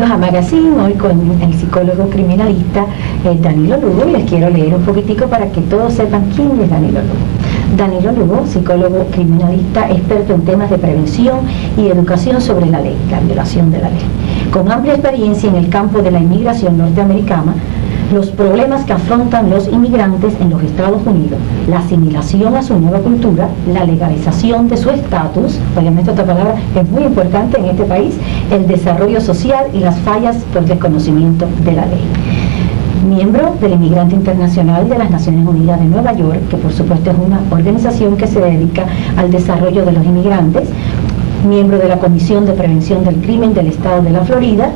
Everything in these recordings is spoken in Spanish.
A Magazine, hoy con el psicólogo criminalista Danilo Lugo, y les quiero leer un poquitico para que todos sepan quién es Danilo Lugo. Danilo Lugo, psicólogo criminalista, experto en temas de prevención y educación sobre la ley, la violación de la ley. Con amplia experiencia en el campo de la inmigración norteamericana, los problemas que afrontan los inmigrantes en los Estados Unidos, la asimilación a su nueva cultura, la legalización de su estatus, obviamente esta palabra es muy importante en este país, el desarrollo social y las fallas por desconocimiento de la ley. Miembro del Inmigrante Internacional de las Naciones Unidas de Nueva York, que por supuesto es una organización que se dedica al desarrollo de los inmigrantes, miembro de la Comisión de Prevención del Crimen del Estado de la Florida,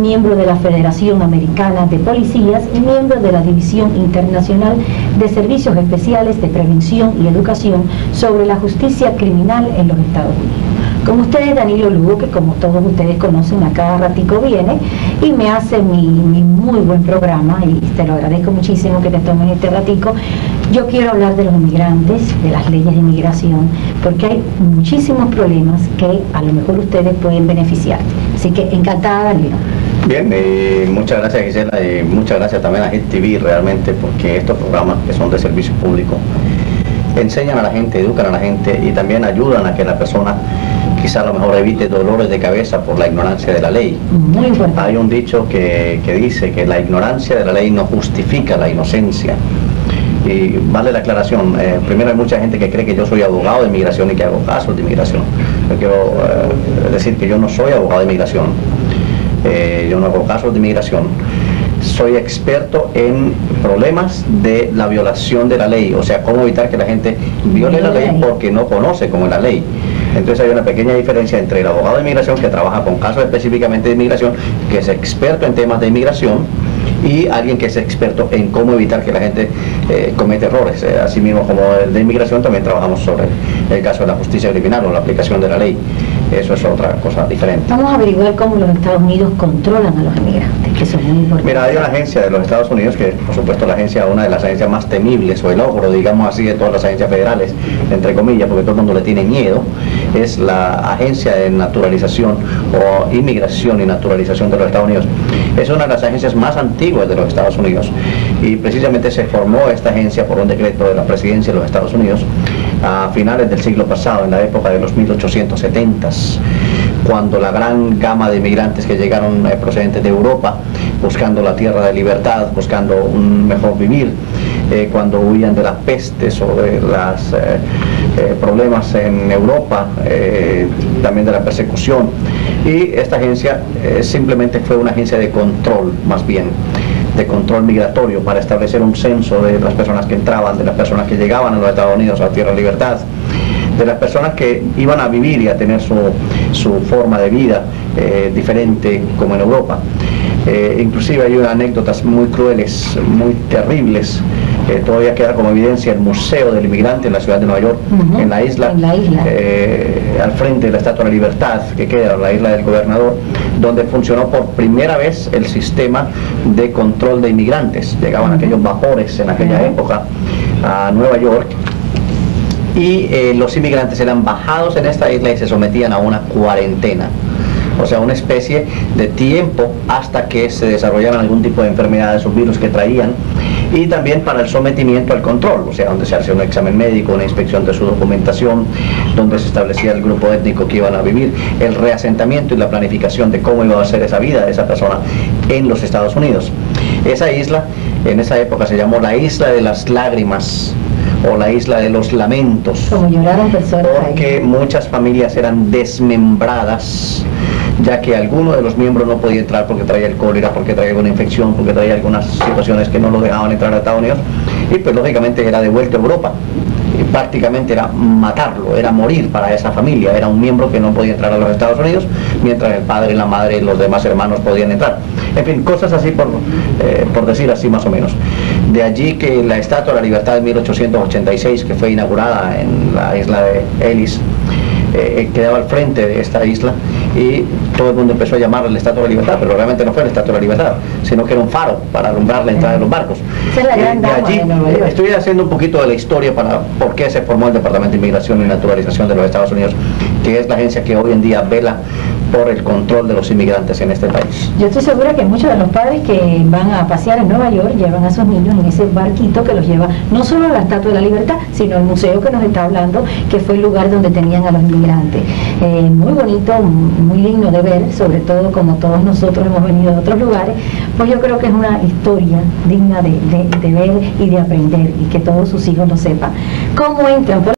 miembro de la Federación Americana de Policías y miembro de la División Internacional de Servicios Especiales de Prevención y Educación sobre la Justicia Criminal en los Estados Unidos. Con ustedes Danilo Lugo, que como todos ustedes conocen, a cada ratico viene y me hace mi muy buen programa, y te lo agradezco muchísimo que te tomen este ratico. Yo quiero hablar de los inmigrantes, de las leyes de inmigración, porque hay muchísimos problemas que a lo mejor ustedes pueden beneficiar. Así que encantada, Danilo. Bien, muchas gracias, Gisela, y muchas gracias también a Hit TV realmente, porque estos programas que son de servicio público enseñan a la gente, educan a la gente y también ayudan a que la persona quizá a lo mejor evite dolores de cabeza por la ignorancia de la ley. Muy importante. Hay un dicho que dice que la ignorancia de la ley no justifica la inocencia. Y vale la aclaración, primero hay mucha gente que cree que yo soy abogado de inmigración y que hago casos de inmigración. Yo quiero decir que yo no soy abogado de inmigración, yo no hago casos de inmigración. Soy experto en problemas de la violación de la ley, o sea, cómo evitar que la gente viole la ley porque no conoce cómo es la ley. Entonces hay una pequeña diferencia entre el abogado de inmigración, que trabaja con casos específicamente de inmigración, que es experto en temas de inmigración, y alguien que es experto en cómo evitar que la gente cometa errores. Así mismo como el de inmigración, también trabajamos sobre el caso de la justicia criminal o la aplicación de la ley. Eso es otra cosa diferente. Vamos a averiguar cómo los Estados Unidos controlan a los inmigrantes, que eso es muy importante. Mira, hay una agencia de los Estados Unidos que, por supuesto, una de las agencias más temibles, o el ogro, digamos así, de todas las agencias federales, entre comillas, porque todo el mundo le tiene miedo, es la Agencia de Naturalización o Inmigración y Naturalización de los Estados Unidos. Es una de las agencias más antiguas de los Estados Unidos y precisamente se formó esta agencia por un decreto de la presidencia de los Estados Unidos a finales del siglo pasado, en la época de los 1870s, cuando la gran gama de inmigrantes que llegaron procedentes de Europa, buscando la tierra de libertad, buscando un mejor vivir, cuando huían de las pestes o de los problemas en Europa, también de la persecución. Y esta agencia simplemente fue una agencia de control, más bien, de control migratorio, para establecer un censo de las personas que entraban, de las personas que llegaban a los Estados Unidos, a la tierra de libertad, de las personas que iban a vivir y a tener su forma de vida diferente como en Europa. Inclusive hay anécdotas muy crueles, muy terribles. Todavía queda como evidencia el Museo del Inmigrante en la ciudad de Nueva York, en la isla, al frente de la Estatua de la Libertad, que queda en la isla del Gobernador, donde funcionó por primera vez el sistema de control de inmigrantes. Llegaban aquellos vapores en aquella época a Nueva York, y los inmigrantes eran bajados en esta isla y se sometían a una cuarentena, o sea, una especie de tiempo hasta que se desarrollaran algún tipo de enfermedades o virus que traían, y también para el sometimiento al control, o sea, donde se hacía un examen médico, una inspección de su documentación, donde se establecía el grupo étnico que iban a vivir, el reasentamiento y la planificación de cómo iba a ser esa vida de esa persona en los Estados Unidos. Esa isla, en esa época se llamó la Isla de las Lágrimas, o la Isla de los Lamentos, como lloraron personas porque ahí. Muchas familias eran desmembradas, ya que alguno de los miembros no podía entrar porque traía el cólera, porque traía alguna infección, porque traía algunas situaciones que no lo dejaban entrar a Estados Unidos, y pues lógicamente era devuelto a Europa. Y prácticamente era matarlo, era morir para esa familia. Era un miembro que no podía entrar a los Estados Unidos, mientras el padre, la madre y los demás hermanos podían entrar. En fin, cosas así por decir así más o menos. De allí que la Estatua de la Libertad de 1886, que fue inaugurada en la isla de Ellis, quedaba al frente de esta isla, y todo el mundo empezó a llamarla la Estatua de la Libertad, pero realmente no fue la Estatua de la Libertad, sino que era un faro para alumbrar la entrada de los barcos. Esa es la gran dama allí, de Nueva York. estoy haciendo un poquito de la historia para por qué se formó el Departamento de Inmigración y Naturalización de los Estados Unidos, que es la agencia que hoy en día vela por el control de los inmigrantes en este país. Yo estoy segura que muchos de los padres que van a pasear en Nueva York llevan a sus niños en ese barquito que los lleva no solo a la Estatua de la Libertad, sino al museo que nos está hablando, que fue el lugar donde tenían a los inmigrantes. Muy bonito, muy digno de ver, sobre todo como todos nosotros hemos venido de otros lugares, pues yo creo que es una historia digna de ver y de aprender, y que todos sus hijos lo sepan. ¿Cómo entran?